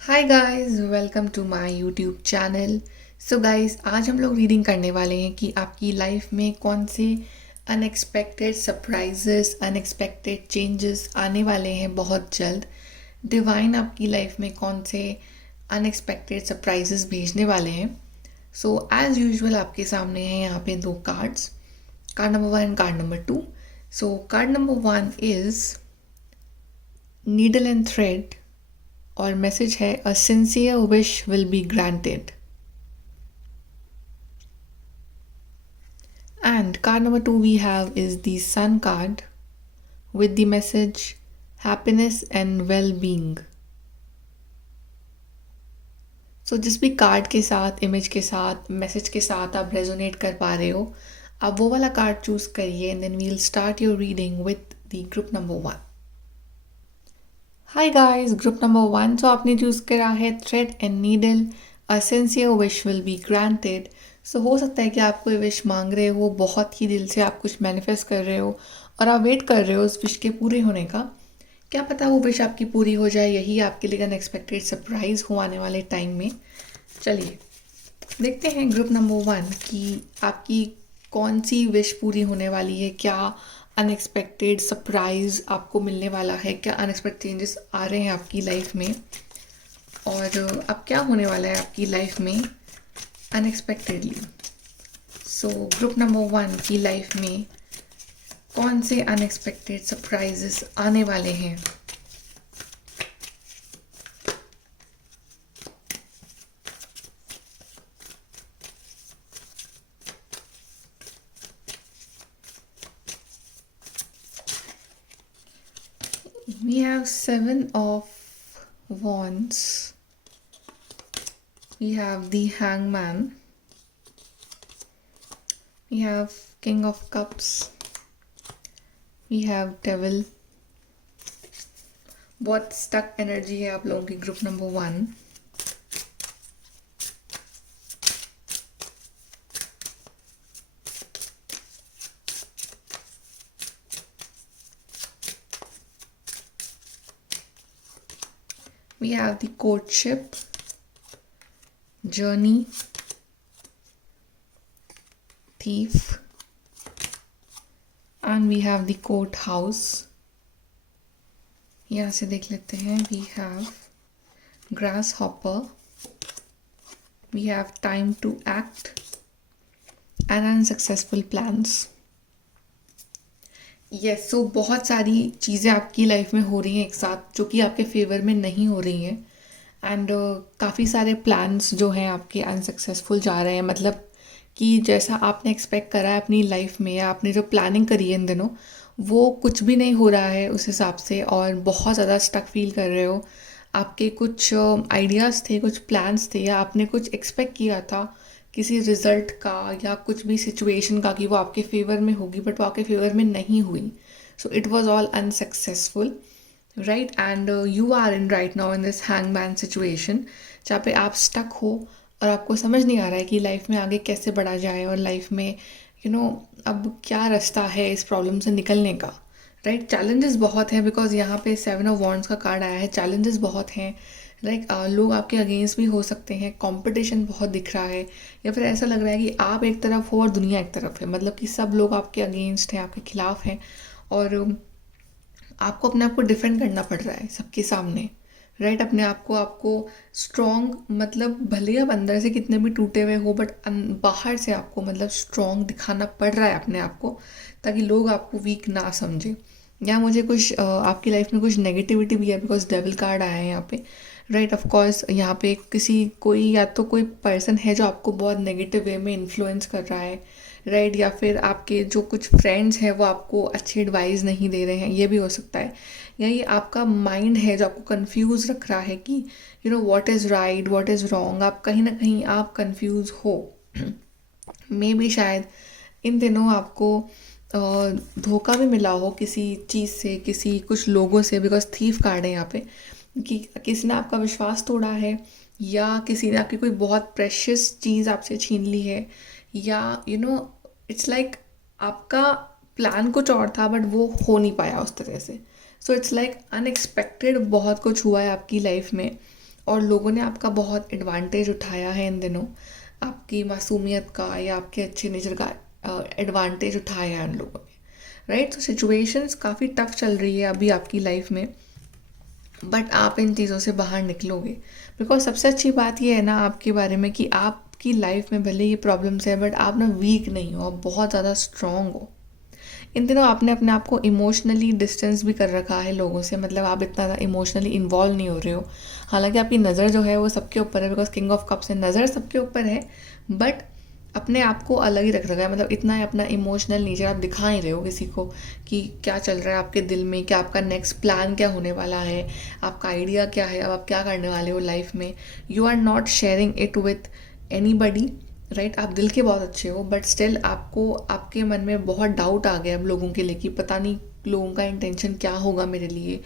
Hi guys, welcome to my YouTube channel. So guys, आज हम लोग रीडिंग करने वाले हैं कि आपकी लाइफ में कौन से अनएक्सपेक्टेड सरप्राइजेस, अनएक्सपेक्टेड चेंजेस आने वाले हैं बहुत जल्द। डिवाइन आपकी लाइफ में कौन से अनएक्सपेक्टेड सरप्राइजेस भेजने वाले हैं। सो एज यूजुअल आपके सामने है यहाँ पे दो cards, card number 1 and card number 2। So card number 1 is needle and thread और मैसेज है अ sincere wish will be granted. And card number 2 we have is the Sun card with the message happiness and well-being. So जिस भी card के साथ, image के साथ, message के साथ आप रेजोनेट कर पा रहे हो, आप वो वाला कार्ड चूज करिए and then will start your reading with the group number 1। Hi guys, group number 1। So आपने चूज करा है thread and needle, a sincere wish will be granted. So हो सकता है कि आप कोई विश मांग रहे हो, बहुत ही दिल से आप कुछ मैनिफेस्ट कर रहे हो और आप वेट कर रहे हो उस विश के पूरे होने का। क्या पता वो विश आपकी पूरी हो जाए, यही आपके लिए अनएक्सपेक्टेड सरप्राइज हो आने वाले टाइम में। चलिए देखते हैं ग्रुप नंबर 1 कि आपकी कौन सी विश पूरी होने वाली है, क्या अनएक्सपेक्टेड सरप्राइज आपको मिलने वाला है, क्या अनएक्सपेक्टेड चेंजेस आ रहे हैं आपकी लाइफ में, और अब क्या होने वाला है आपकी लाइफ में अनएक्सपेक्टेडली। सो ग्रुप नंबर 1 की लाइफ में कौन से अनएक्सपेक्टेड सरप्राइजेस आने वाले हैं। We have 7 of Wands. We have the Hangman. We have King of Cups. We have Devil. बहुत स्टक एनर्जी है आप लोगों की group number 1। We have the courtship, journey, thief, and we have the courthouse. यहाँ से देख लेते हैं। We have grasshopper, we have time to act, and unsuccessful plans. Yes, so बहुत सारी चीज़ें आपकी लाइफ में हो रही हैं एक साथ जो कि आपके फेवर में नहीं हो रही हैं। एंड काफ़ी सारे प्लान्स जो हैं आपके अनसक्सेसफुल जा रहे हैं, मतलब कि जैसा आपने एक्सपेक्ट करा है अपनी लाइफ में या आपने जो प्लानिंग करी है इन दिनों, वो कुछ भी नहीं हो रहा है उस हिसाब से, और बहुत ज़्यादा स्टक फील कर रहे हो। आपके कुछ आइडियाज़ थे, कुछ प्लान्स थे, या आपने कुछ एक्सपेक्ट किया था किसी रिजल्ट का या कुछ भी सिचुएशन का कि वो आपके फेवर में होगी, बट वो आपके फेवर में नहीं हुई। So it was all unsuccessful, right. And you are in right now in this hangman situation, जहाँ पे आप स्टक हो और आपको समझ नहीं आ रहा है कि लाइफ में आगे कैसे बढ़ा जाए, और लाइफ में अब क्या रास्ता है इस प्रॉब्लम से निकलने का, राइट। चैलेंजेस बहुत हैं बिकॉज यहाँ पे 7 ऑफ वॉन्ड्स का कार्ड आया है। चैलेंजेस बहुत हैं, लाइक लोग आपके अगेंस्ट भी हो सकते हैं, कंपटीशन बहुत दिख रहा है, या फिर ऐसा लग रहा है कि आप एक तरफ हो और दुनिया एक तरफ है, मतलब कि सब लोग आपके अगेंस्ट हैं, आपके खिलाफ हैं, और आपको अपने आप को डिफेंड करना पड़ रहा है सबके सामने, राइट। अपने आप को आपको स्ट्रॉन्ग, मतलब भले आप अंदर से कितने भी टूटे हुए हो, बट बाहर से आपको मतलब स्ट्रॉन्ग दिखाना पड़ रहा है अपने आप को, ताकि लोग आपको वीक ना समझे। या मुझे कुछ आपकी लाइफ में कुछ नेगेटिविटी भी है बिकॉज डेविल कार्ड आया है यहाँ पे, राइट। ऑफ कोर्स यहाँ पे कोई या तो कोई पर्सन है जो आपको बहुत नेगेटिव वे में इन्फ्लुएंस कर रहा है, राइट। या फिर आपके जो कुछ फ्रेंड्स हैं वो आपको अच्छी एडवाइस नहीं दे रहे हैं, ये भी हो सकता है। या ये आपका माइंड है जो आपको कंफ्यूज रख रहा है कि what is right, what is wrong, आप कहीं ना कहीं आप कंफ्यूज हो। मे भी शायद इन दिनों आपको धोखा भी मिला हो किसी चीज़ से, कुछ लोगों से, बिकॉज थीफ कार्ड है यहाँ पे, कि किसी ने आपका विश्वास तोड़ा है, या किसी ने आपकी कोई बहुत प्रेशियस चीज़ आपसे छीन ली है, या इट्स लाइक आपका प्लान कुछ और था बट वो हो नहीं पाया उस तरह से। सो इट्स लाइक अनएक्सपेक्टेड बहुत कुछ हुआ है आपकी लाइफ में, और लोगों ने आपका बहुत एडवांटेज उठाया है इन दिनों, आपकी मासूमियत का या आपके अच्छे नेचर का एडवांटेज उठाया है उन लोगों ने, राइट। तो सिचुएशंस काफ़ी टफ चल रही है अभी आपकी लाइफ में, बट आप इन चीज़ों से बाहर निकलोगे। बिकॉज सबसे अच्छी बात ये है ना आपके बारे में कि आपकी लाइफ में भले ये प्रॉब्लम्स है, बट आप ना वीक नहीं हो, आप बहुत ज़्यादा स्ट्रांग हो। इन दिनों आपने अपने आप को इमोशनली डिस्टेंस भी कर रखा है लोगों से, मतलब आप इतना ज़्यादा इमोशनली इन्वॉल्व नहीं हो रहे हो। हालांकि आपकी नज़र जो है वो सबके ऊपर है, बिकॉज किंग ऑफ कप्स है, नज़र सबके ऊपर है, बट अपने आप को अलग ही रख रखा है। मतलब इतना अपना इमोशनल नेचर आप दिखा ही रहे हो किसी को कि क्या चल रहा है आपके दिल में, क्या आपका नेक्स्ट प्लान क्या होने वाला है, आपका आइडिया क्या है, अब आप क्या करने वाले हो लाइफ में। You are not sharing it with anybody, right. आप दिल के बहुत अच्छे हो, बट स्टिल आपको आपके मन में बहुत डाउट आ गया अब लोगों के लिए कि पता नहीं लोगों का इंटेंशन क्या होगा मेरे लिए।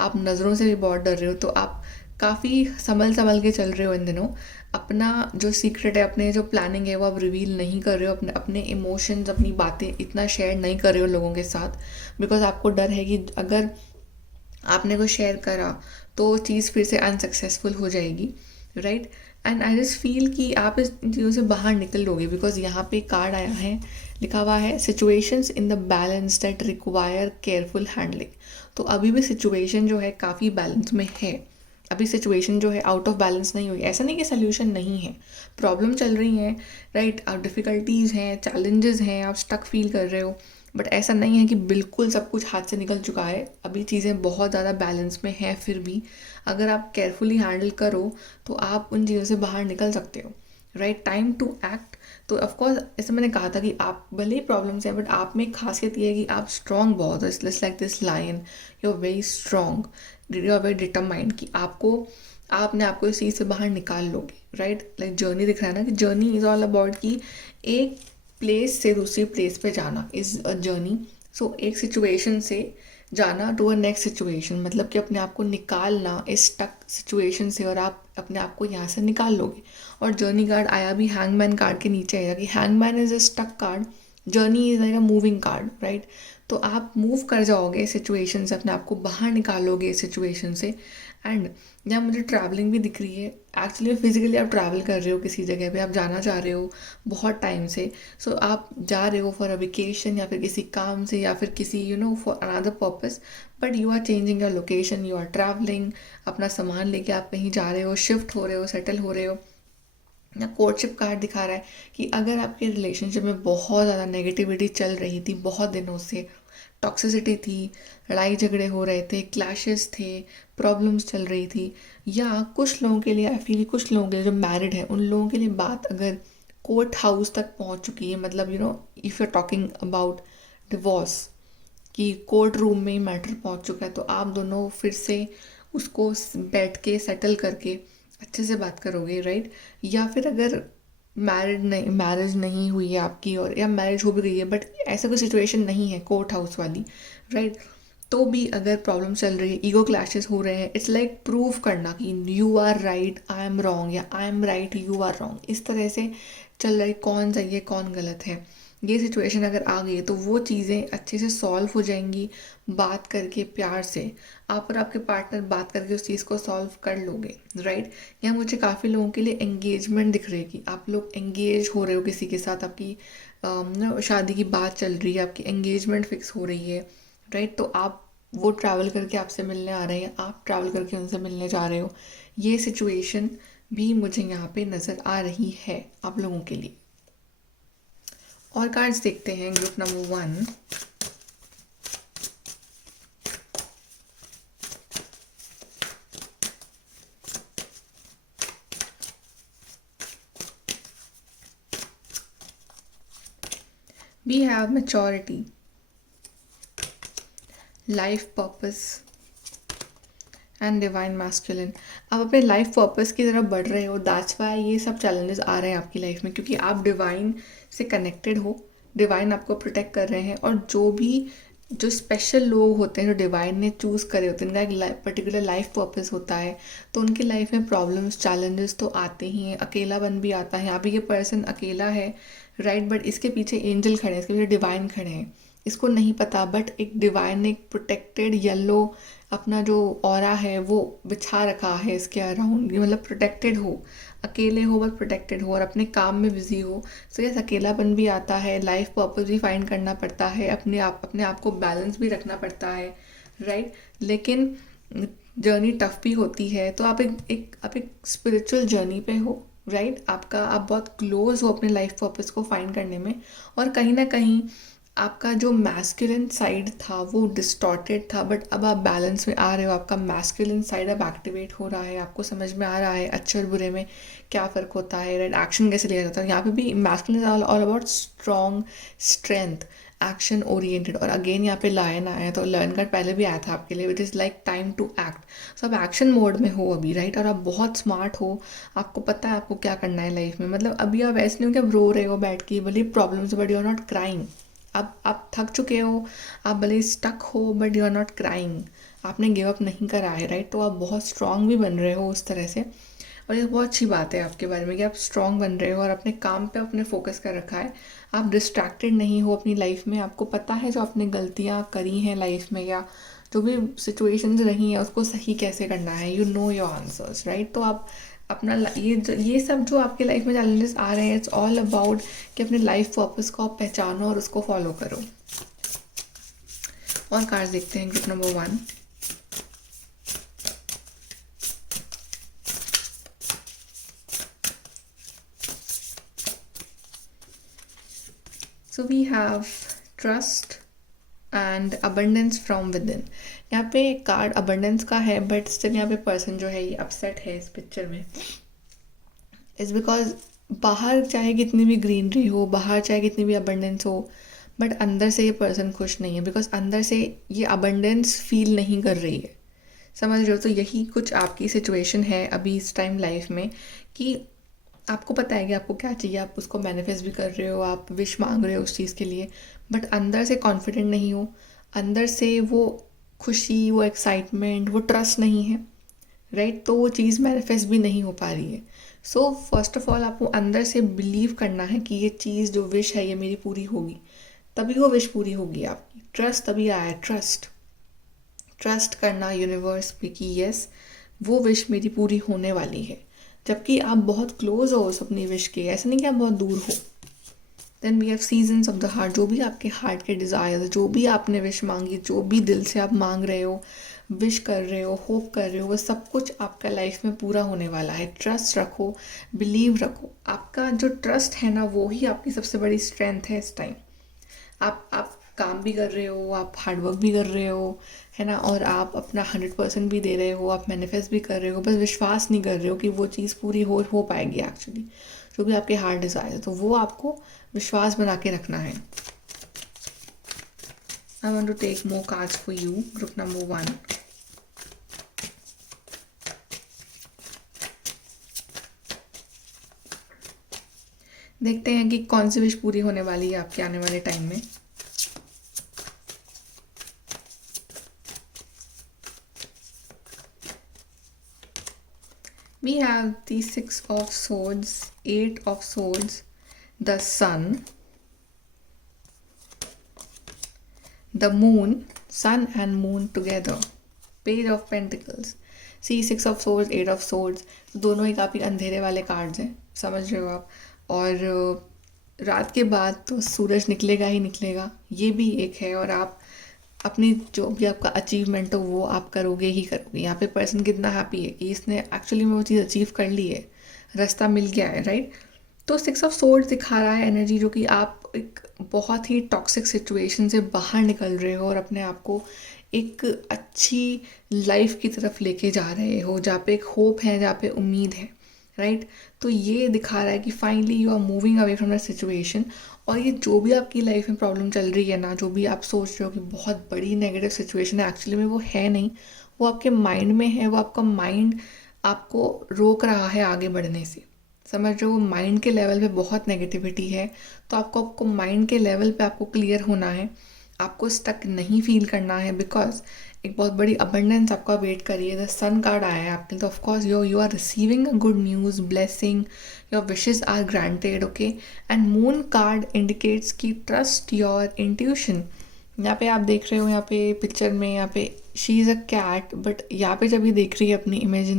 आप नज़रों से भी बहुत डर रहे हो, तो आप काफ़ी संभल संभल के चल रहे हो इन दिनों। अपना जो सीक्रेट है, अपने जो प्लानिंग है वो आप रिवील नहीं कर रहे हो, अपने अपने इमोशंस, अपनी बातें इतना शेयर नहीं कर रहे हो लोगों के साथ, बिकॉज आपको डर है कि अगर आपने कुछ शेयर करा तो चीज़ फिर से अनसक्सेसफुल हो जाएगी, right. And I just feel कि आप इस चीज़ों से बाहर निकल लोगे, बिकॉज यहाँ पे कार्ड आया है, लिखा हुआ है situations in the balance that require careful handling. तो अभी भी सिचुएशन जो है काफ़ी बैलेंस में है, अभी सिचुएशन जो है आउट ऑफ बैलेंस नहीं हुई। ऐसा नहीं कि सोल्यूशन नहीं है, प्रॉब्लम चल रही है, राइट, आप डिफ़िकल्टीज़ हैं, चैलेंजेस हैं, आप स्टक फील कर रहे हो, बट ऐसा नहीं है कि बिल्कुल सब कुछ हाथ से निकल चुका है। अभी चीज़ें बहुत ज़्यादा बैलेंस में हैं, फिर भी अगर आप केयरफुली हैंडल करो तो आप उन चीज़ों से बाहर निकल सकते हो, राइट। Time to act. तो ऑफकोर्स ऐसे मैंने कहा था कि आप भले ही प्रॉब्लम्स हैं, बट आप में एक खासियत ये है कि आप स्ट्रॉन्ग बहुत हो, it's like this lion, you are very strong, you are very determined कि आपने आपको इस चीज़ से बाहर निकाल लोगे, राइट। लाइक जर्नी दिख रहा है ना, कि जर्नी इज़ ऑल अबाउट कि एक प्लेस से दूसरी प्लेस पे जाना इज़ अ जर्नी। सो एक सिचुएशन से जाना टू अ नेक्स्ट सिचुएशन, मतलब कि अपने आप को निकालना इस स्टक सिचुएशन से, और आप अपने आप को यहाँ से निकाल लोगे। और जर्नी कार्ड आया भी हैंगमैन कार्ड के नीचे आएगा कि hangman is a stuck card, journey is like a moving card, right. तो आप मूव कर जाओगे सिचुएशन से, अपने आप को बाहर निकालोगे इस सिचुएशन से। एंड यहाँ मुझे ट्रैवलिंग भी दिख रही है, एक्चुअली फिजिकली आप ट्रैवल कर रहे हो, किसी जगह पे आप जाना चाह रहे हो बहुत टाइम से। सो आप जा रहे हो फॉर अ वेकेशन, या फिर किसी काम से, या फिर किसी for another purpose, but you are changing your location, you are travelling, अपना सामान लेके आप कहीं जा रहे हो, शिफ्ट हो रहे हो, सेटल हो रहे हो। या कोर्टशिप कार्ड दिखा रहा है कि अगर आपके रिलेशनशिप में बहुत ज़्यादा नेगेटिविटी चल रही थी बहुत दिनों से, टॉक्सिसिटी थी, लड़ाई झगड़े हो रहे थे, क्लैशेस थे, प्रॉब्लम्स चल रही थी, या कुछ लोगों के लिए आई फील, कुछ लोगों के लिए जो मैरिड है उन लोगों के लिए बात अगर कोर्ट हाउस तक पहुंच चुकी है, मतलब if you are talking about divorce, कि कोर्ट रूम में ही मैटर पहुंच चुका है, तो आप दोनों फिर से उसको बैठ के सेटल करके अच्छे से बात करोगे, राइट। या फिर अगर मैरिज नहीं हुई है आपकी, और या मैरिज हो भी गई है बट ऐसा कोई सिचुएशन नहीं है कोर्ट हाउस वाली, राइट, तो भी अगर प्रॉब्लम चल रही है, ईगो क्लैशेस हो रहे हैं, इट्स लाइक प्रूव करना कि you are right I am wrong, या I am right you are wrong, इस तरह से चल रहा है कौन सही है कौन गलत है। ये सिचुएशन अगर आ गई तो वो चीज़ें अच्छे से सॉल्व हो जाएंगी, बात करके प्यार से आप और आपके पार्टनर बात करके उस चीज़ को सॉल्व कर लोगे, राइट। यहाँ मुझे काफ़ी लोगों के लिए एंगेजमेंट दिख रही है कि आप लोग एंगेज हो रहे हो किसी के साथ, आपकी शादी की बात चल रही है, आपकी एंगेजमेंट फिक्स हो रही है, राइट। तो आप वो ट्रैवल करके आपसे मिलने आ रहे हैं, आप ट्रैवल करके उनसे मिलने जा रहे हो। ये सिचुएशन भी मुझे यहाँ पे नज़र आ रही है आप लोगों के लिए। और कार्ड्स देखते हैं group number 1। We have maturity, life purpose and divine masculine. आप अपने लाइफ पर्पस की तरफ बढ़ रहे हो, दैट्स वाई ये सब चैलेंजेस आ रहे हैं आपकी लाइफ में, क्योंकि आप डिवाइन से कनेक्टेड हो, डिवाइन आपको प्रोटेक्ट कर रहे हैं। और जो स्पेशल लोग होते हैं जो डिवाइन ने चूज़ करे होते हैं, उनका एक पर्टिकुलर लाइफ पर्पस होता है, तो उनकी लाइफ में प्रॉब्लम्स चैलेंजेस तो आते ही हैं, अकेलापन भी आता है। अभी ये पर्सन अकेला है, राइट, बट इसके पीछे एंजल खड़े हैं, इसके पीछे डिवाइन खड़े हैं, इसको नहीं पता, बट एक डिवाइन ने एक प्रोटेक्टेड येलो अपना जो ऑरा है वो बिछा रखा है इसके अराउंड, मतलब प्रोटेक्टेड हो, अकेले हो बट प्रोटेक्टेड हो और अपने काम में बिजी हो। सो यस, अकेलापन भी आता है, लाइफ पर्पस भी फाइंड करना पड़ता है, अपने आप को बैलेंस भी रखना पड़ता है, राइट। लेकिन जर्नी टफ भी होती है, तो आप एक स्पिरिचुअल जर्नी पे हो, राइट। आप बहुत क्लोज हो अपने लाइफ पर्पस को फाइंड करने में, और कहीं ना कहीं आपका जो मैस्कुलिन साइड था वो डिस्टॉर्टेड था, बट अब आप बैलेंस में आ रहे हो, आपका मैस्कुलिन साइड अब एक्टिवेट हो रहा है, आपको समझ में आ रहा है अच्छे और बुरे में क्या फ़र्क होता है, राइट। एक्शन कैसे लिया जाता है, यहाँ पे भी masculine is all about strong strength, action oriented. और अगेन यहाँ पे लायन आया है, तो लर्न कार्ड पहले भी आया था आपके लिए, which is like time to act. So आप एक्शन मोड में हो अभी, राइट, और आप बहुत स्मार्ट हो, आपको पता है आपको क्या करना है लाइफ में। मतलब अभी आप ऐसे नहीं हो कि आप रो रहे हो बैठ के, भले problems, but you are not crying. आप थक चुके हो, आप भले स्टक हो, but you are not crying, आपने गिव अप नहीं करा है, राइट। तो आप बहुत स्ट्रांग भी बन रहे हो उस तरह से, और ये बहुत अच्छी बात है आपके बारे में कि आप स्ट्रांग बन रहे हो और अपने काम पे अपने फोकस कर रखा है। आप डिस्ट्रैक्टेड नहीं हो अपनी लाइफ में, आपको पता है जो आपने गलतियाँ करी हैं लाइफ में या जो भी सिचुएशंस रही हैं उसको सही कैसे करना है, you know your answers, right. तो आप अपना ये सब जो आपके लाइफ में चैलेंजेस आ रहे हैं, इट्स ऑल अबाउट कि अपने लाइफ पर्पस को आप पहचानो और उसको फॉलो करो। और कार्ड्स देखते हैं, group number 1। So we have trust and abundance from within. यहाँ पे कार्ड अबंडेंस का है, बट स्टिल यहाँ पे पर्सन जो है ये अपसेट है इस पिक्चर में, इज़ बिकॉज बाहर चाहे कितनी भी ग्रीनरी हो, बाहर चाहे कितनी भी अबंडेंस हो, बट अंदर से ये पर्सन खुश नहीं है, बिकॉज अंदर से ये अबंडेंस फील नहीं कर रही है, समझ रहे हो। तो यही कुछ आपकी सिचुएशन है अभी इस टाइम लाइफ में, कि आपको पता है कि आपको क्या चाहिए, आप उसको मैनिफेस्ट भी कर रहे हो, आप विश मांग रहे हो उस चीज़ के लिए, बट अंदर से कॉन्फिडेंट नहीं हो, अंदर से वो खुशी, वो एक्साइटमेंट, वो ट्रस्ट नहीं है, राइट। तो वो चीज़ मैनिफेस्ट भी नहीं हो पा रही है। सो फर्स्ट ऑफ ऑल आपको अंदर से बिलीव करना है कि ये चीज़ जो विश है ये मेरी पूरी होगी, तभी वो विश पूरी होगी आपकी। ट्रस्ट तभी आया, ट्रस्ट करना यूनिवर्स पे कि यस वो विश मेरी पूरी होने वाली है, जबकि आप बहुत क्लोज हो उस अपनी विश के, ऐसा नहीं कि आप बहुत दूर हो। Then we have seasons of the heart, जो भी आपके हार्ट के डिज़ायर, जो भी आपने विश मांगी, जो भी दिल से आप मांग रहे हो, विश कर रहे हो, होप कर रहे हो, वो सब कुछ आपका लाइफ में पूरा होने वाला है। ट्रस्ट रखो, बिलीव रखो, आपका जो ट्रस्ट है ना वो ही आपकी सबसे बड़ी स्ट्रेंथ है इस टाइम। आप काम भी कर रहे हो, आप हार्डवर्क भी कर रहे हो, है ना, और आप अपना 100% भी दे रहे हो, आप मैनिफेस्ट भी कर रहे हो, बस विश्वास नहीं कर रहे हो कि वो चीज़ पूरी हो पाएगी एक्चुअली, जो भी आपके हार्ट डिज़ायर है, तो वो आपको विश्वास बना के रखना है। I want to take more cards for you, group number 1। देखते हैं कि कौन सी विश पूरी होने वाली है आपके आने वाले टाइम में। We have the 6 of Swords, 8 of Swords, the Sun, the Moon, Sun and Moon together, Page of Pentacles. See, 6 of Swords, 8 of Swords, दोनों ही काफ़ी अंधेरे वाले कार्ड्स हैं, समझ रहे हो आप। और रात के बाद तो सूरज निकलेगा ही निकलेगा, ये भी एक है। और आप अपनी जो भी आपका अचीवमेंट हो वो आप करोगे ही करोगे। यहाँ पे पर्सन कितना हैप्पी है कि इसने एक्चुअली में वो चीज़ अचीव कर ली है, रास्ता मिल गया है, राइट। तो 6 ऑफ सोर्ड्स दिखा रहा है एनर्जी, जो कि आप एक बहुत ही टॉक्सिक सिचुएशन से बाहर निकल रहे हो और अपने आप को एक अच्छी लाइफ की तरफ लेके जा रहे हो, जहाँ पे एक होप है, जहाँ पे उम्मीद है, राइट। तो ये दिखा रहा है कि finally you are moving away from that situation. और ये जो भी आपकी लाइफ में प्रॉब्लम चल रही है ना, जो भी आप सोच रहे हो कि बहुत बड़ी नेगेटिव सिचुएशन है, एक्चुअली में वो है नहीं, वो आपके माइंड में है। वो आपका माइंड आपको रोक रहा है आगे बढ़ने से, समझ रहे हो। वो माइंड के लेवल पे बहुत नेगेटिविटी है, तो आपको माइंड के लेवल पे आपको क्लियर होना है, आपको स्टक नहीं फील करना है, बिकॉज एक बहुत बड़ी अबंडेंस आपका वेट करिए। द सन कार्ड आया है आपके, तो of course you are receiving a good news, blessing, your wishes are granted, okay. And moon card indicates की ट्रस्ट योर इंट्यूशन, यहाँ पे आप देख रहे हो, यहाँ पे पिक्चर में, यहाँ पे she is a cat, but यहाँ पे जब ये देख रही है अपनी इमेज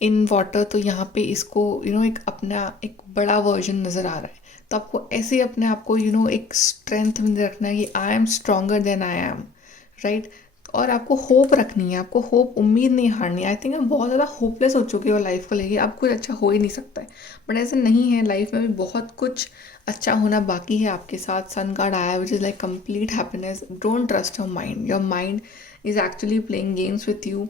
इन वाटर, तो यहाँ पे इसको एक अपना एक बड़ा वर्जन नज़र आ रहा है। तो आपको ऐसे ही अपने आप को एक स्ट्रेंथ में रखना है कि I am stronger than I am, right. और आपको होप रखनी है, आपको होप, उम्मीद नहीं हारनी है। आई थिंक आप बहुत ज़्यादा होपलेस हो चुके हो लाइफ को लेके, अब कुछ अच्छा हो ही नहीं सकता है, बट ऐसा नहीं है। लाइफ में भी बहुत कुछ अच्छा होना बाकी है आपके साथ। सन कार्ड आया विच is like complete happiness. Don't trust your mind is actually playing games with you,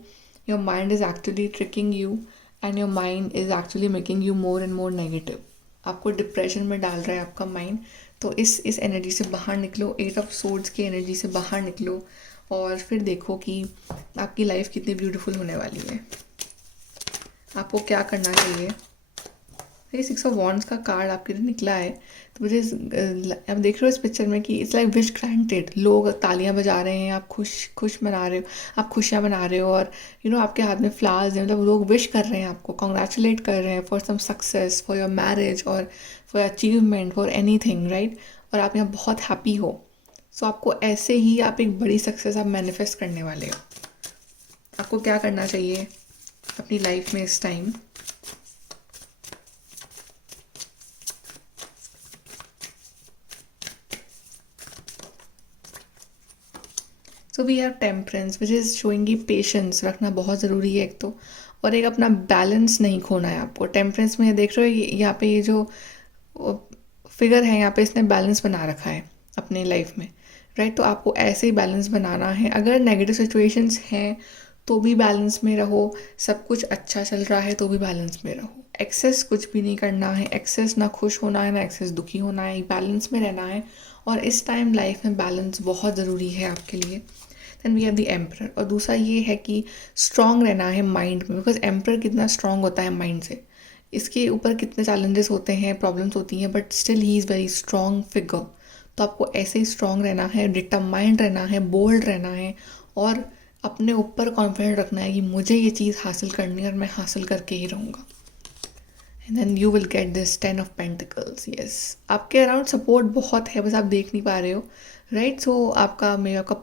your mind is actually tricking you, and your mind is actually making you more and more negative. आपको depression में डाल रहा है आपका mind. तो इस energy से बाहर निकलो, 8 ऑफ सोर्ड्स की एनर्जी से बाहर निकलो, और फिर देखो कि आपकी लाइफ कितनी ब्यूटीफुल होने वाली है। आपको क्या करना चाहिए। ये 6 ऑफ वॉन्ड्स का कार्ड आपके लिए निकला है। तो मुझे आप देख रहे हो इस पिक्चर में कि इट्स लाइक विश ग्रांटेड। लोग तालियां बजा रहे हैं, आप खुश मना रहे हो, आप खुशियाँ मना रहे हो, और आपके हाथ में फ्लावर्स हैं, मतलब लोग विश कर रहे हैं आपको, कॉन्ग्रेचुलेट कर रहे हैं for some success, for your marriage और for achievement, for anything, right. और आप यहाँ बहुत हैप्पी हो। सो आपको ऐसे ही आप एक बड़ी सक्सेस आप मैनिफेस्ट करने वाले हो। आपको क्या करना चाहिए अपनी लाइफ में इस time. So we have temperance which is showing कि पेशेंस रखना बहुत ज़रूरी है एक तो, और एक अपना बैलेंस नहीं खोना है आपको। टेम्परेंस में देख रहे हो यहाँ पे ये जो फिगर है, यहाँ पे इसने बैलेंस बना रखा है अपने लाइफ में, राइट। तो आपको ऐसे ही बैलेंस बनाना है। अगर नेगेटिव सिचुएशंस हैं तो भी बैलेंस में रहो, सब कुछ अच्छा चल रहा है तो भी बैलेंस में रहो। एक्सेस कुछ भी नहीं करना है, एक्सेस ना खुश होना है ना एक्सेस दुखी होना है, बैलेंस में रहना है। और इस टाइम लाइफ में बैलेंस बहुत ज़रूरी है आपके लिए। Then we have the emperor. और दूसरा ये है कि स्ट्रांग रहना है माइंड में, बिकॉज एम्परर कितना स्ट्रांग होता है माइंड से, इसके ऊपर कितने चैलेंजेस होते हैं, प्रॉब्लम्स होती हैं, but still he is very strong figure. तो आपको ऐसे ही स्ट्रांग रहना है, डिटरमाइंड रहना है, बोल्ड रहना है, और अपने ऊपर कॉन्फिडेंट रखना है कि मुझे ये चीज़ हासिल करनी है और मैं हासिल करके ही रहूँगा। And then you will get this 10 of pentacles. Yes, आपके अराउंड सपोर्ट बहुत है, बस आप देख नहीं पा रहे हो, राइट। सो आपका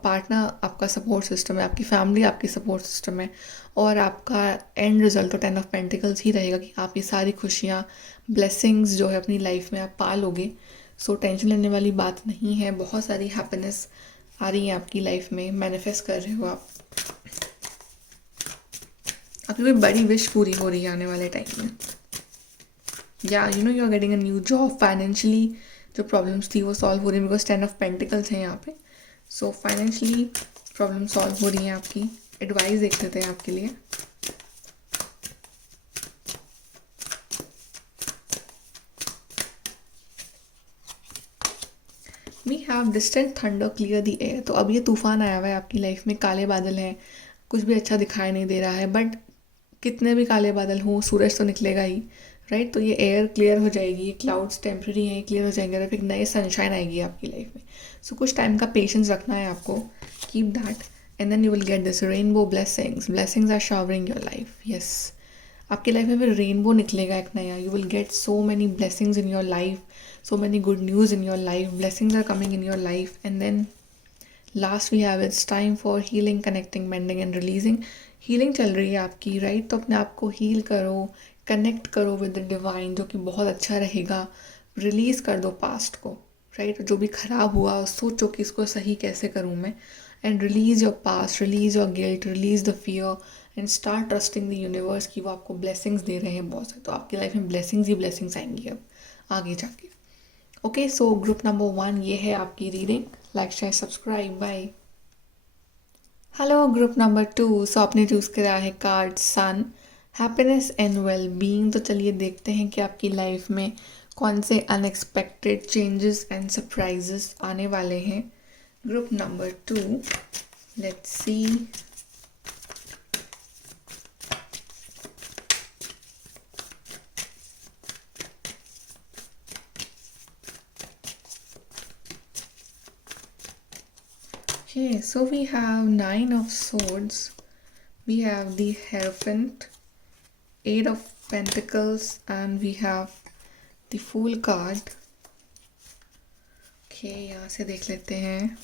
पार्टनर आपका सपोर्ट सिस्टम है, आपकी फैमिली आपकी सपोर्ट सिस्टम है, और आपका एंड रिजल्ट तो 10 ऑफ पेंटिकल्स ही रहेगा कि आप ये सारी खुशियाँ, ब्लेसिंग्स जो है अपनी लाइफ में आप पा लोगे। सो टेंशन लेने वाली बात नहीं है, बहुत सारी हैप्पीनेस आ रही है आपकी लाइफ में, मैनिफेस्ट कर रहे हो आप। आपकी कोई बड़ी विश पूरी हो रही है आने वाले टाइम में, या you are getting a new job. Financially जो प्रॉब्लम्स थी वो सॉल्व हो रही है, बिकॉज 10 ऑफ पेंटिकल्स हैं यहाँ पे। सो फाइनेंशियली प्रॉब्लम सॉल्व हो रही हैं आपकी। एडवाइस देख लेते हैं आपके लिए। We have distant thunder clear the air. तो अब ये तूफान आया हुआ है आपकी लाइफ में, काले बादल हैं, कुछ भी अच्छा दिखाई नहीं दे रहा है, बट कितने भी काले बादल हों सूरज तो निकलेगा ही, राइट। तो ये एयर क्लियर हो जाएगी, ये क्लाउड्स टेम्प्रेरी हैं, क्लियर हो जाएंगे, और फिर नए सनशाइन आएगी आपकी लाइफ में। सो कुछ टाइम का पेशेंस रखना है आपको, keep that, and then you will get this rainbow blessings. Blessings are showering your life. Yes, आपकी लाइफ में फिर रेनबो निकलेगा एक नया। You will get so many blessings in your life, so many good news in your life, blessings are coming in your life. And then last we have it's time for healing, connecting, mending and releasing. Healing चल रही है आपकी, right. तो अपने आप को heal करो, connect करो विद द डिवाइन, जो कि बहुत अच्छा रहेगा। रिलीज़ कर दो पास्ट को, राइट। जो भी ख़राब हुआ सोचो कि इसको सही कैसे करूँ मैं, and release your past, release your guilt, release the fear, and start trusting the universe कि वो आपको ब्लेसिंग्स दे रहे हैं बहुत सारे। तो आपकी लाइफ में ब्लेसिंग्स ही ब्लेसिंग्स आएंगी अब आगे जाके। ओके, सो ग्रुप नंबर 1 ये है आपकी reading. Like share subscribe, bye. Hello group number 2। So आपने चूज़ करा है card sun, happiness and well being. तो चलिए देखते हैं कि आपकी लाइफ में कौन से अनएक्सपेक्टेड चेंजेस एंड सरप्राइजेस आने वाले हैं। Group number 2, let's see. Okay, so we have 9 of swords, we have the Hierophant, 8 of Pentacles, and we have the Fool card. Okay, यहाँ से देख लेते हैं।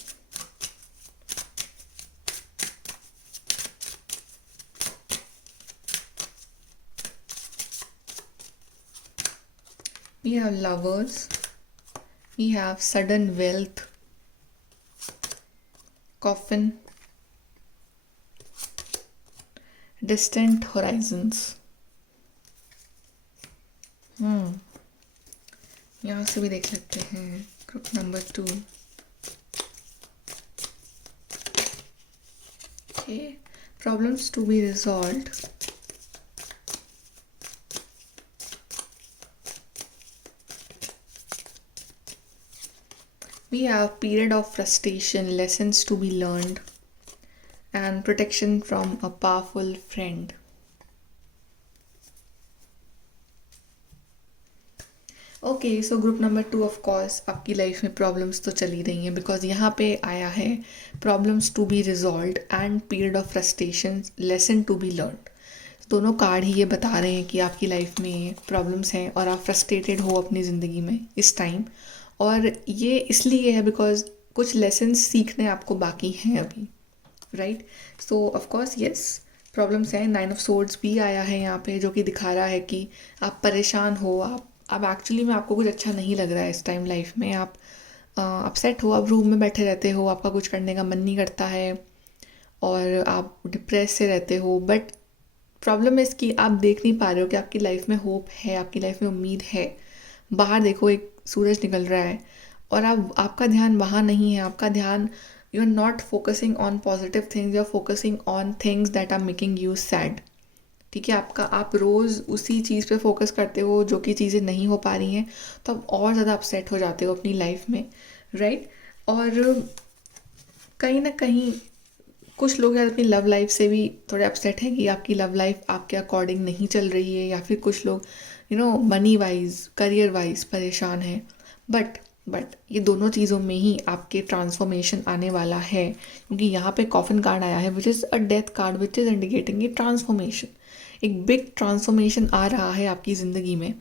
We have Lovers. We have Sudden Wealth, Coffin, Distant Horizons. यहाँ से भी देख लेते हैं group number 2. Okay, problems to be resolved. We have period of frustration, lessons to be learned, and protection from a powerful friend. Okay, so group number 2 of course आपकी life में problems तो चली रही हैं, बिकॉज यहाँ पे आया है problems to be resolved and period of frustration, lesson to be learned. दोनों कार्ड ही ये बता रहे हैं कि आपकी लाइफ में प्रॉब्लम्स हैं और आप फ्रस्ट्रेटेड हो अपनी ज़िंदगी में इस टाइम. और ये इसलिए है बिकॉज कुछ लेसन्स सीखने आपको बाकी हैं अभी, right. So of course yes, problems हैं. 9 ऑफ सोर्ड्स भी आया है यहाँ पे, जो कि दिखा रहा है कि आप परेशान हो, आप एक्चुअली में आपको कुछ अच्छा नहीं लग रहा है इस टाइम लाइफ में. आप अपसेट हो, आप रूम में बैठे रहते हो, आपका कुछ करने का मन नहीं करता है और आप डिप्रेस से रहते हो. बट प्रॉब्लम है इसकी, आप देख नहीं पा रहे हो कि आपकी लाइफ में होप है, आपकी लाइफ में उम्मीद है. बाहर देखो, एक सूरज निकल रहा है और आपका ध्यान वहाँ नहीं है. आपका ध्यान, you are not focusing on positive things, you are focusing on things that are making you sad. ठीक है, आप रोज़ उसी चीज़ पे फोकस करते हो जो कि चीज़ें नहीं हो पा रही हैं, तो आप और ज़्यादा अपसेट हो जाते हो अपनी लाइफ में, राइट. और कहीं ना कहीं कुछ लोग यार अपनी लव लाइफ से भी थोड़े अपसेट हैं कि आपकी लव लाइफ आपके अकॉर्डिंग नहीं चल रही है, या फिर कुछ लोग मनी वाइज, करियर वाइज परेशान हैं. बट ये दोनों चीज़ों में ही आपके ट्रांसफॉर्मेशन आने वाला है, क्योंकि यहाँ पे कॉफिन कार्ड आया है which is a death card which is indicating A transformation. एक बिग ट्रांसफॉर्मेशन आ रहा है आपकी ज़िंदगी में,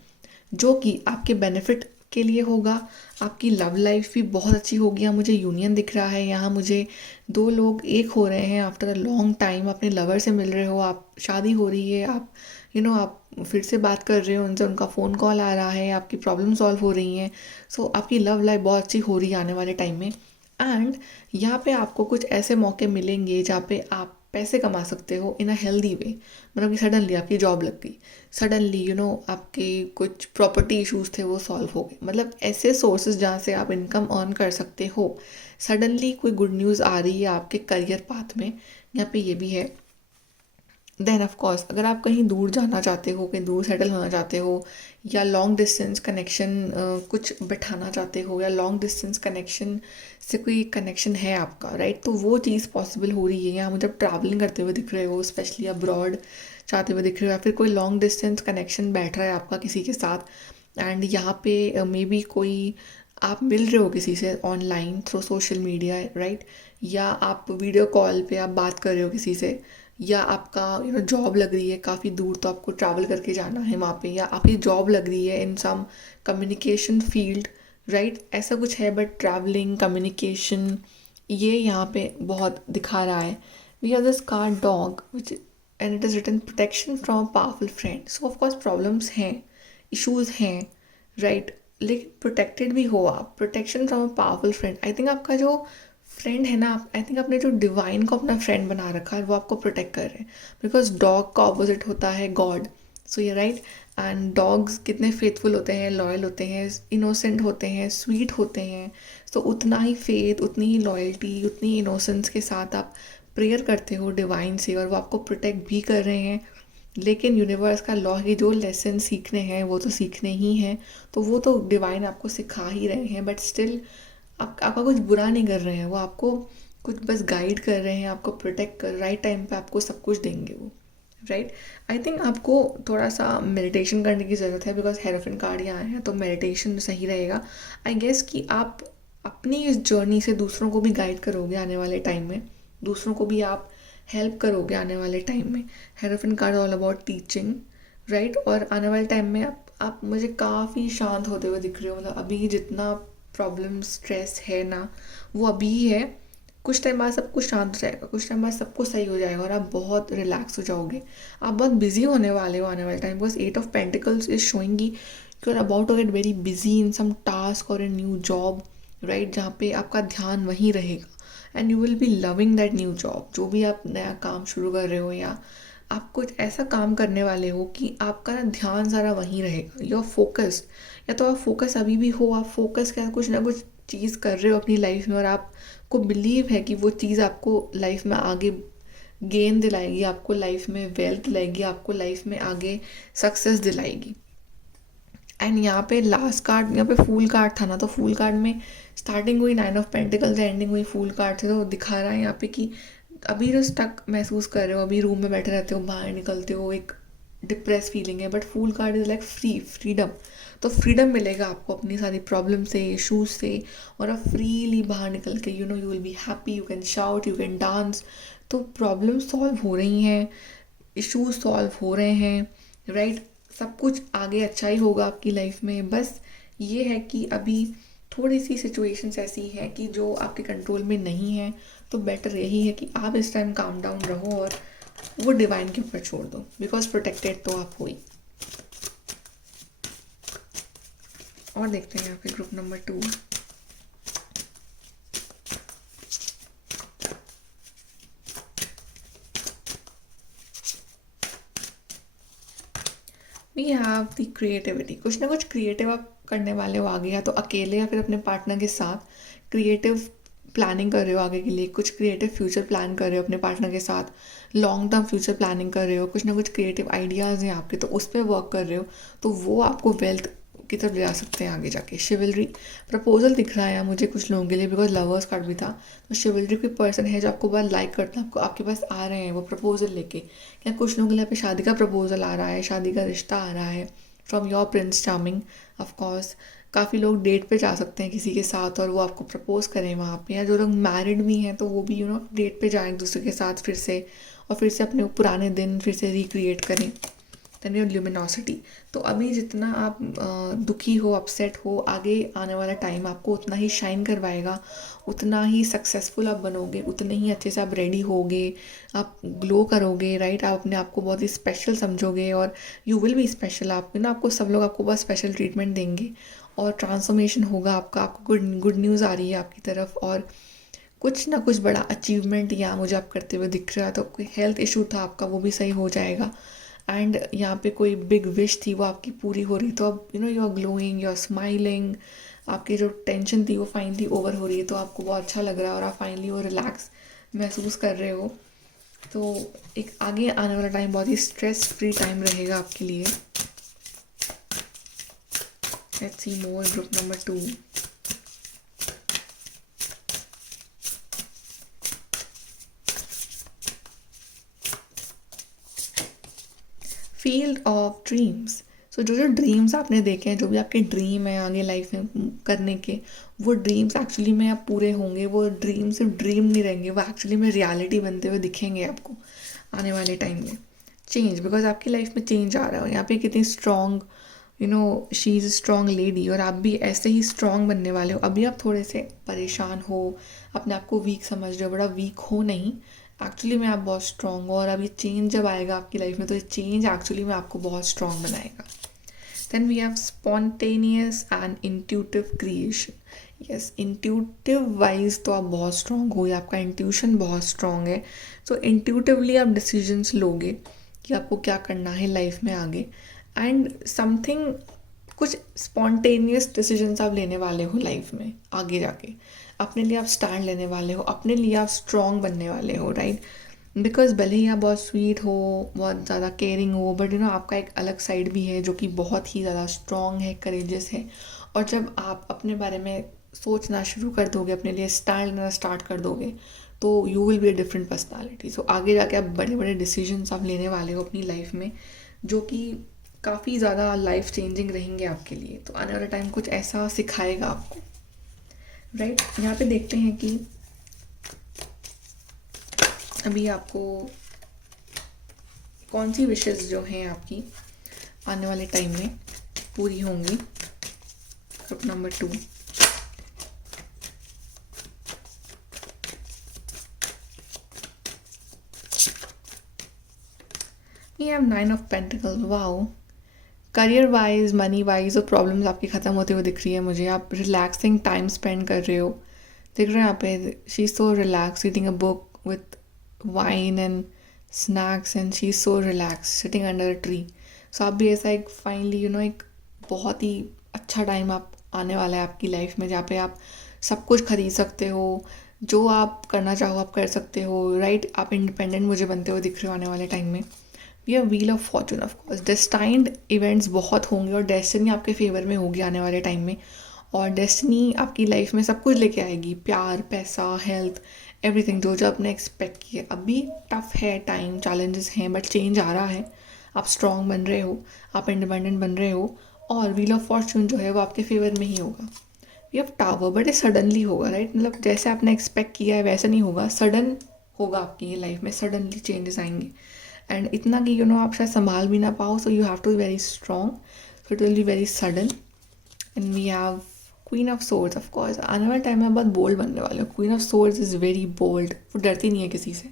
जो कि आपके बेनिफिट के लिए होगा. आपकी लव लाइफ भी बहुत अच्छी होगी. यहाँ मुझे यूनियन दिख रहा है, यहाँ मुझे 2 लोग एक हो रहे हैं आफ्टर अ लॉन्ग टाइम. अपने लवर से मिल रहे हो, आप शादी हो रही है, आप आप फिर से बात कर रहे हो उनसे, उनका फ़ोन कॉल आ रहा है, आपकी प्रॉब्लम सॉल्व हो रही हैं. सो आपकी लव लाइफ बहुत अच्छी हो रही है आने वाले टाइम में. एंड यहाँ पे आपको कुछ ऐसे मौके मिलेंगे जहाँ पे आप पैसे कमा सकते हो इन अ हेल्दी वे. मतलब कि सडनली आपकी जॉब लग गई, सडनली आपके कुछ प्रॉपर्टी इश्यूज थे वो सॉल्व हो गए. मतलब ऐसे सोर्सेज जहाँ से आप इनकम अर्न कर सकते हो. सडनली कोई गुड न्यूज़ आ रही है आपके करियर पाथ में, यहाँ पे ये भी है. देन ऑफ कोर्स अगर आप कहीं दूर जाना चाहते हो, कहीं दूर सेटल होना चाहते हो, या लॉन्ग डिस्टेंस कनेक्शन कुछ बैठाना चाहते हो, या लॉन्ग डिस्टेंस कनेक्शन से कोई कनेक्शन है आपका, राइट, तो वो चीज़ पॉसिबल हो रही है. या मुझे आप ट्रैवलिंग करते हुए दिख रहे हो, स्पेशली अब्रॉड चाहते हुए दिख रहे हो, या फिर कोई लॉन्ग डिस्टेंस कनेक्शन बैठ रहा है आपका किसी के साथ. एंड यहाँ पे मे बी कोई आप मिल रहे हो किसी से online through social media, right, या आप वीडियो कॉल पे आप बात कर रहे हो किसी से, या आपका जॉब लग रही है काफ़ी दूर, तो आपको ट्रैवल करके जाना है वहाँ पे, या आपकी जॉब लग रही है इन सम कम्युनिकेशन फील्ड, राइट, ऐसा कुछ है. बट ट्रैवलिंग, कम्युनिकेशन, ये यहाँ पे बहुत दिखा रहा है. We have this card dog which and it is written protection from a powerful friend. So of course problems हैं, इशूज़ हैं, राइट, लेकिन प्रोटेक्टेड भी हो आप. Protection from a powerful friend, I think आपका जो फ्रेंड है ना, आई थिंक आपने जो डिवाइन को अपना फ्रेंड बना रखा है वो आपको प्रोटेक्ट कर रहे हैं. बिकॉज डॉग का ऑपोजिट होता है गॉड. सो ये राइट. एंड डॉग्स कितने फेथफुल होते हैं, लॉयल होते हैं, इनोसेंट होते हैं, स्वीट होते हैं. सो उतना ही फेथ, उतनी ही लॉयल्टी, उतनी ही इनोसेंस के साथ आप प्रेयर करते हो डिवाइन से, और वो आपको प्रोटेक्ट भी कर रहे हैं. लेकिन यूनिवर्स का लॉ है, जो लेसन सीखने हैं वो तो सीखने ही हैं, तो वो तो डिवाइन आपको सिखा ही रहे हैं. बट स्टिल आपका कुछ बुरा नहीं कर रहे हैं, वो आपको कुछ बस गाइड कर रहे हैं, आपको प्रोटेक्ट कर, राइट टाइम पे आपको सब कुछ देंगे वो, राइट. आई थिंक आपको थोड़ा सा मेडिटेशन करने की ज़रूरत है, बिकॉज हेरोफिन कार्ड यहाँ है, तो मेडिटेशन सही रहेगा. आई गेस कि आप अपनी इस जर्नी से दूसरों को भी गाइड करोगे आने वाले टाइम में, दूसरों को भी आप हेल्प करोगे आने वाले टाइम में. Hierophant card all about teaching, right. और आने वाले टाइम में आप मुझे काफ़ी शांत होते हुए दिख रहे हो. मतलब अभी जितना प्रॉब्लम, स्ट्रेस है ना, वो अभी ही है. कुछ टाइम बाद सब कुछ शांत हो जाएगा, कुछ टाइम बाद सब कुछ सही हो जाएगा और आप बहुत रिलैक्स हो जाओगे. आप बहुत बिजी होने वाले हो आने वाले time, because 8 of pentacles is showing you are about to get very busy in some task और ए न्यू जॉब, राइट, जहाँ पे आपका ध्यान वहीं रहेगा and you will B loving that new job. जो भी आप नया काम शुरू कर रहे हो या आप कुछ ऐसा काम करने वाले हो कि आपका ना ध्यान सारा वहीं रहेगा, यू आर फोकस्ड। या तो आप फोकस अभी भी हो, आप फोकस क्या कुछ ना कुछ चीज़ कर रहे हो अपनी लाइफ में और आपको बिलीव है कि वो चीज़ आपको लाइफ में आगे गेन दिलाएगी, आपको लाइफ में वेल्थ दिलाएगी, आपको लाइफ में आगे सक्सेस दिलाएगी। एंड यहाँ पे लास्ट कार्ड, यहाँ पे फूल कार्ड था ना, तो फूल कार्ड में स्टार्टिंग हुई 9 ऑफ पेंटिकल्स, एंडिंग हुई फूल कार्ड से, तो दिखा रहा है यहाँ पे कि अभी जो स्टक महसूस कर रहे हो, अभी रूम में बैठे रहते हो, बाहर निकलते हो, एक डिप्रेस फीलिंग है, but fool card is like freedom. तो फ्रीडम मिलेगा आपको अपनी सारी प्रॉब्लम से, इशूज से, और आप फ्रीली बाहर निकल के you will be happy, you can shout, you can dance. तो प्रॉब्लम सॉल्व हो रही हैं, इश्यूज सॉल्व हो रहे हैं, राइट, सब कुछ आगे अच्छा ही होगा आपकी लाइफ में। बस ये है कि अभी थोड़ी सी सिचुएशंस ऐसी हैं कि जो आपके कंट्रोल में नहीं है, तो बेटर यही है कि आप इस टाइम काम डाउन रहो और वो डिवाइन के ऊपर छोड़ दो, बिकॉज प्रोटेक्टेड तो आप हो ही। और देखते हैं यहाँ पे group number 2। We have the creativity. कुछ ना कुछ क्रिएटिव आप करने वाले हो आगे, या तो अकेले या फिर अपने पार्टनर के साथ क्रिएटिव प्लानिंग कर रहे हो आगे के लिए, कुछ क्रिएटिव फ्यूचर प्लान कर रहे हो अपने पार्टनर के साथ, लॉन्ग टर्म फ्यूचर प्लानिंग कर रहे हो, कुछ ना कुछ क्रिएटिव आइडियाज़ हैं आपके, तो उस पर वर्क कर रहे हो, तो वो आपको वेल्थ की तरफ ले जा सकते हैं आगे जाके। शिवलरी प्रपोजल दिख रहा है यहाँ मुझे कुछ लोगों के लिए, बिकॉज लवर्स कार्ड भी था, तो शिवलरी कोई पर्सन है जो आपको बहुत लाइक करता है, आपको आपके पास आ रहे हैं वो प्रपोजल लेके, या कुछ लोगों के लिए यहाँ पे शादी का प्रपोजल आ रहा है, शादी का रिश्ता आ रहा है from your Prince charming. Of course काफ़ी लोग डेट पे जा सकते हैं किसी के साथ और वो आपको प्रपोज करें वहाँ पे, या जो लोग मैरिड भी हैं तो वो भी डेट पे जाएं एक दूसरे के साथ फिर से, और फिर से अपने पुराने दिन फिर से रिक्रिएट करें। Then your luminosity. तो अभी जितना आप दुखी हो, अपसेट हो, आगे आने वाला टाइम आपको उतना ही शाइन करवाएगा, उतना ही सक्सेसफुल आप बनोगे, उतने ही अच्छे से आप रेडी होगे, आप ग्लो करोगे, राइट, आप अपने आप को बहुत ही स्पेशल समझोगे और यू विल बी स्पेशल। आप आपको सब लोग आपको बहुत स्पेशल ट्रीटमेंट देंगे और ट्रांसफॉर्मेशन होगा आपका, आपको गुड न्यूज़ आ रही है आपकी तरफ, और कुछ ना कुछ बड़ा अचीवमेंट यहाँ मुझे आप करते हुए दिख रहा है। तो कोई हेल्थ इशू था आपका वो भी सही हो जाएगा, एंड यहाँ पे कोई बिग विश थी वो आपकी पूरी हो रही, तो अब you are glowing, you are smiling, आपकी जो टेंशन थी वो फाइनली ओवर हो रही है, तो आपको बहुत अच्छा लग रहा है और आप फाइनली वो रिलैक्स महसूस कर रहे हो। तो एक आगे आने वाला टाइम बहुत ही स्ट्रेस फ्री टाइम रहेगा आपके लिए। Let's see more group number 2। Field of dreams. So जो जो ड्रीम्स आपने देखे हैं, जो भी आपके ड्रीम है आगे लाइफ में करने के, वो ड्रीम्स एक्चुअली में अब पूरे होंगे। वो ड्रीम सिर्फ ड्रीम नहीं रहेंगे, वो एक्चुअली में रियलिटी बनते हुए दिखेंगे आपको आने वाले टाइम में। चेंज, बिकॉज आपकी लाइफ में चेंज आ रहा है। यहाँ पे कितनी strong, she is a strong lady, और आप भी ऐसे ही स्ट्रॉन्ग बनने वाले हो। अभी आप थोड़े से परेशान हो, अपने आप को वीक समझ रहे हो, बड़ा वीक हो नहीं, एक्चुअली में आप बहुत स्ट्रॉन्ग हो, और अब ये चेंज जब आएगा आपकी लाइफ में तो ये चेंज एक्चुअली में आपको बहुत स्ट्रॉन्ग बनाएगा। Then we have spontaneous and intuitive creation. Yes, intuitive wise तो आप बहुत स्ट्रॉन्ग हो, या आपका इंट्यूशन बहुत स्ट्रॉन्ग है, तो इंट्यूटिवली आप डिसीजंस लोगे कि आपको क्या करना है लाइफ में आगे, एंड समथिंग कुछ स्पॉन्टेनियस डिसीजंस आप लेने वाले हो लाइफ में आगे जाके, अपने लिए आप स्टैंड लेने वाले हो, अपने लिए आप स्ट्रॉन्ग बनने वाले हो, राइट, बिकॉज भले ही आप बहुत स्वीट हो, बहुत ज़्यादा केयरिंग हो, बट आपका एक अलग साइड भी है जो कि बहुत ही ज़्यादा स्ट्रॉन्ग है, करेजियस है। और जब आप अपने बारे में सोचना शुरू कर दोगे, अपने लिए स्टैंड लेना स्टार्ट कर दोगे, तो you will be a different personality. So आगे जाके आप बड़े बड़े डिसीजंस आप लेने वाले हो अपनी लाइफ में, जो कि काफ़ी ज़्यादा लाइफ चेंजिंग रहेंगे आपके लिए। तो आने वाला टाइम कुछ ऐसा सिखाएगा आपको, राइट। यहाँ पे देखते हैं कि अभी आपको कौन सी विशेस जो हैं आपकी आने वाले टाइम में पूरी होंगी। Group number 2। We have 9 of Pentacles. Wow. Career wise, money wise और प्रॉब्लम्स आपकी ख़त्म होते हुए दिख रही है मुझे। आप रिलैक्सिंग टाइम स्पेंड कर रहे हो, दिख रहे हैं यहाँ पे। She is so relax reading a book with wine and snacks and she is so relax sitting under a tree. So आप भी ऐसा एक फाइनली एक बहुत ही अच्छा टाइम आप आने वाला है आपकी लाइफ में, जहाँ पे आप सब कुछ खरीद सकते हो, जो आप करना चाहो आप कर सकते हो, राइट। आप इंडिपेंडेंट मुझे बनते हुए दिख रहे हो आने वाले टाइम में। ये wheel of Fortune of course, destined events बहुत होंगे और डेस्टिनी आपके फेवर में होगी आने वाले टाइम में। और डेस्टिनी आपकी लाइफ में सब कुछ लेके आएगी, प्यार, पैसा, हेल्थ, एवरीथिंग, जो जो आपने एक्सपेक्ट किया। अभी टफ है टाइम, चैलेंजेस हैं, बट चेंज आ रहा है। आप स्ट्रॉन्ग बन रहे हो, आप इंडिपेंडेंट बन रहे हो, और व्हील ऑफ फॉर्चून जो है वो आपके फेवर में ही होगा। वी हैव टावर, बट ये सडनली होगा, राइट। मतलब जैसे आपने एक्सपेक्ट किया है वैसा नहीं होगा, सडन होगा आपकी ये लाइफ में, सडनली चेंजेस आएंगे। एंड इतना कि आप शायद संभाल भी ना पाओ, so you have to be very strong, so it will be very sudden. And we have queen of swords. Of course आने वाले टाइम में बहुत बोल्ड बनने वाले हो। Queen of swords is very bold, वो डरती नहीं है किसी से,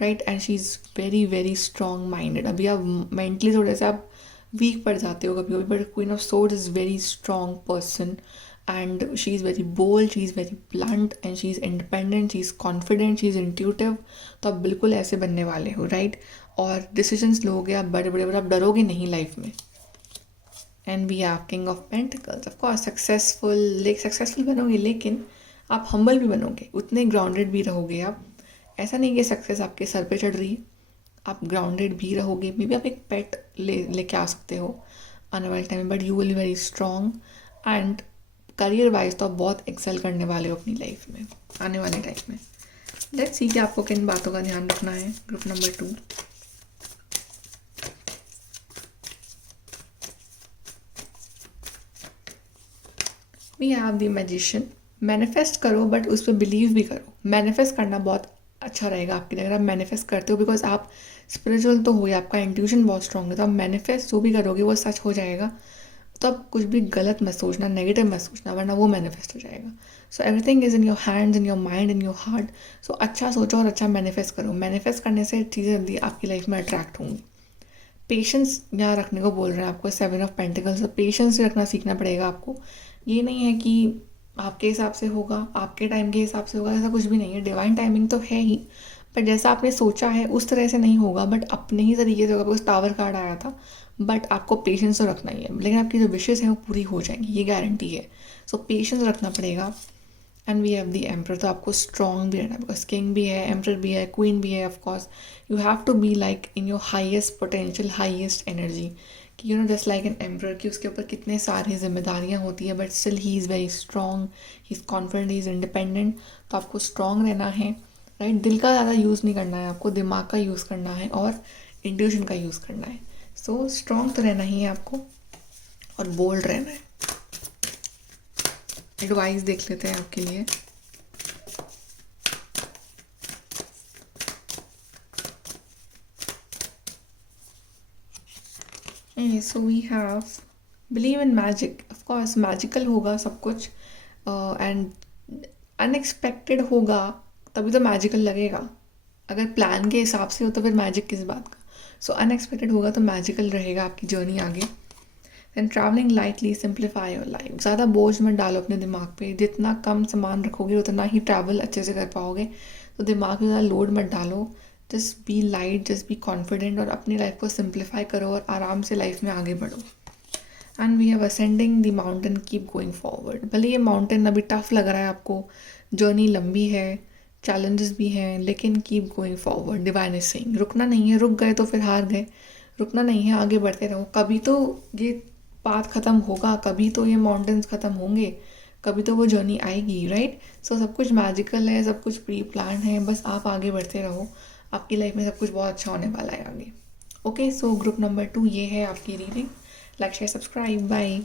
right. And she is very very strong minded. अभी आप मेंटली थोड़े से आप वीक पड़ जाते हो कभी कभी, but queen of swords is very strong person and she is very bold, she is very blunt and she is independent, she is confident, she is intuitive। तो आप बिल्कुल ऐसे बनने वाले हो, राइट। और डिसीजंस लोगे आप बड़े बड़े, आप डरोगे नहीं लाइफ में। And we have king of pentacles. Of course successful बनोगे, लेकिन आप हम्बल भी बनोगे, उतने ग्राउंडेड भी रहोगे आप। ऐसा नहीं कि सक्सेस आपके सर पे चढ़ रही है, आप ग्राउंडेड भी रहोगे। मे बी आप एक पेट लेके आ सकते हो आने वाले टाइम में, but you will very strong. And career wise तो आप बहुत एक्सेल करने वाले हो अपनी लाइफ में आने वाले टाइम में। लेट्स सी कि आपको किन बातों का ध्यान रखना है। Group number 2, we have the magician. Manifest करो, बट उस पर बिलीव भी करो। मैनिफेस्ट करना बहुत अच्छा रहेगा आपके लिए अगर आप मैनिफेस्ट करते हो, बिकॉज आप स्पिरिचुअल तो हो या आपका इंट्यूशन बहुत स्ट्रॉन्ग है, तो आप मैनिफेस्ट जो भी करोगे वो सच हो जाएगा। तो आप कुछ भी गलत मत सोचना, नेगेटिव मत सोचना, वरना वो मैनिफेस्ट हो जाएगा। So everything is in your hands, in your mind, in your heart. So अच्छा सोचो और अच्छा मैनिफेस्ट करो। मैनिफेस्ट करने से चीज़ें जल्दी आपकी लाइफ में अट्रैक्ट होंगी। पेशेंस यहाँ रखने को बोल रहे हैं आपको, 7 ऑफ पेंटिकल्स। तो पेशेंस रखना सीखना पड़ेगा आपको। ये नहीं है कि आपके हिसाब से होगा, आपके टाइम के हिसाब से होगा, ऐसा कुछ भी नहीं है। डिवाइन टाइमिंग तो है ही, पर जैसा आपने सोचा है उस तरह से नहीं होगा, बट अपने ही तरीके से होगा। बिकॉज टावर कार्ड आया था, बट आपको पेशेंस तो रखना ही है, लेकिन आपकी जो विशेज़ हैं वो पूरी हो जाएंगी, ये गारंटी है। सो पेशेंस रखना पड़ेगा। And we have the emperor. तो आपको स्ट्रॉन्ग भी रहना है, बिकॉज किंग भी है, एम्परर भी है, क्वीन भी है। Of course you have to be like in your highest potential, highest energy, कि जस्ट लाइक एन एम्परर, कि उसके ऊपर कितने सारी जिम्मेदारियाँ होती है, but still he is very strong, he is confident, he is independent. तो आपको स्ट्रॉन्ग रहना है, राइट। दिल का ज़्यादा यूज़ नहीं करना है आपको, दिमाग का यूज़ करना है और इंट्यूशन का यूज़ करना है। सो स्ट्रॉन्ग तो रहना ही है आपको और बोल्ड रहना है। एडवाइस देख लेते हैं आपके लिए। So we have believe in magic. Of course magical होगा सब कुछ, एंड अनएक्सपेक्टेड होगा, तभी तो मैजिकल लगेगा। अगर प्लान के हिसाब से हो तो फिर मैजिक किस बात का। सो अनएक्सपेक्टेड होगा तो मैजिकल रहेगा आपकी जर्नी आगे। And travelling lightly, simplify your life. ज़्यादा बोझ मत डालो अपने दिमाग पे, जितना कम सामान रखोगे उतना ही ट्रैवल अच्छे से कर पाओगे। तो दिमाग में ज़्यादा लोड मत डालो, just be light, just be confident, और अपनी लाइफ को सिंप्लीफाई करो और आराम से लाइफ में आगे बढ़ो। And we have ascending the mountain, keep going forward. भले ये माउंटेन अभी टफ लग रहा है आपको, जर्नी लंबी है, चैलेंजेस भी हैं, लेकिन keep going forward. Divine is saying रुकना नहीं है। रुक गए तो फिर हार गए, रुकना नहीं है, आगे बढ़ते रहो। कभी तो ये पाथ ख़त्म होगा, कभी तो ये माउंटेन्स ख़त्म होंगे, कभी तो वो जर्नी आएगी, राइट। सो सब कुछ मैजिकल है, सब कुछ प्री प्लान है, बस आप आगे बढ़ते रहो। आपकी लाइफ में सब कुछ बहुत अच्छा होने वाला है आगे। ओके, सो ग्रुप नंबर 2 ये है आपकी reading. Like share subscribe, bye.